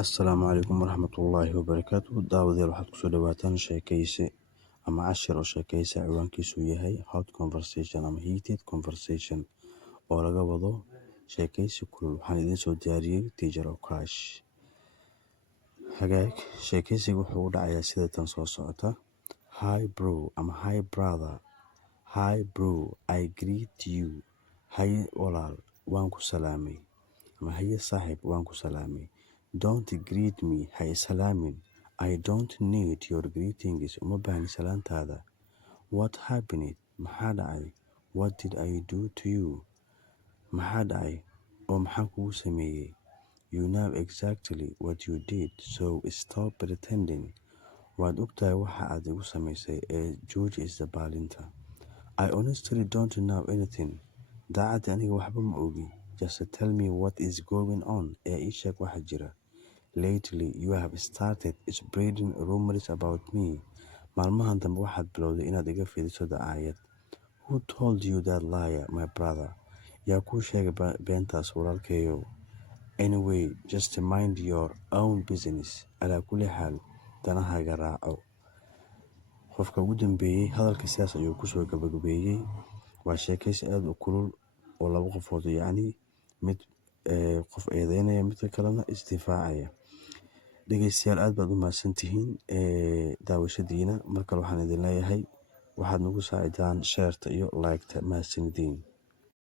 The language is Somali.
Asalaamu calaykum waraxmatullaahi wabarakaatu. Daawadayaal waxaad kusoo dhawaataan sheekaysi ama cashir oo sheekaysi ciwaankiisu yahay hot conversation ama heated conversation oo laga wado sheekaysi kulul. Waxaan idiin soo diyaariyey Teacher Okash. Hagaag sheekaysiga wuxuu u dhacayaa sida tan soo socota. Hi bro ama hi brother. Hi bro, I greet you. Haye walaal, waan ku salaamay. Ama haye saaxiib, waan ku salaamay. Don't greet me, hay salaamin. I don't need your greetings, uma baahni salaantaada. What happened? Maxaa dhacay? What did I do to you? Maxaa dhacay oo maxaan kugu sameeyey? You know exactly what you did, so stop pretending. Waad ogtahay waxa aad igu samaysay ee jooji isdabaalinta. I honestly don't know anything. Daacadii aniga waxba ma ogi. Just tell me what is going on. Ee ii sheeg waxa jira. Lately, you have started spreading rumors about me. Maalmahan dambe waxaad bilowday inaad iga fiiriso dacaayad. Who told you that liar, my brother? Yaa kuu sheegay beentaas walaalkeeyow? Anyway, just mind your own business. Alaa kulli xaal, danahaaga raaco. Qofka ugu dambeeyey hadalka sidaas ayuu kusoo gabagabeeyey. Waa sheekaysi aad u kulul oo laba qofood mid qof eedeynaya midka kalena isdifaacaya. Dhegeystayaal aad baad u mahadsantihiin daawashadiina. Mar kale waxaan idin leeyahay waxaad nagu saacidaan sheerta iyo like-ta. Mahadsanidin.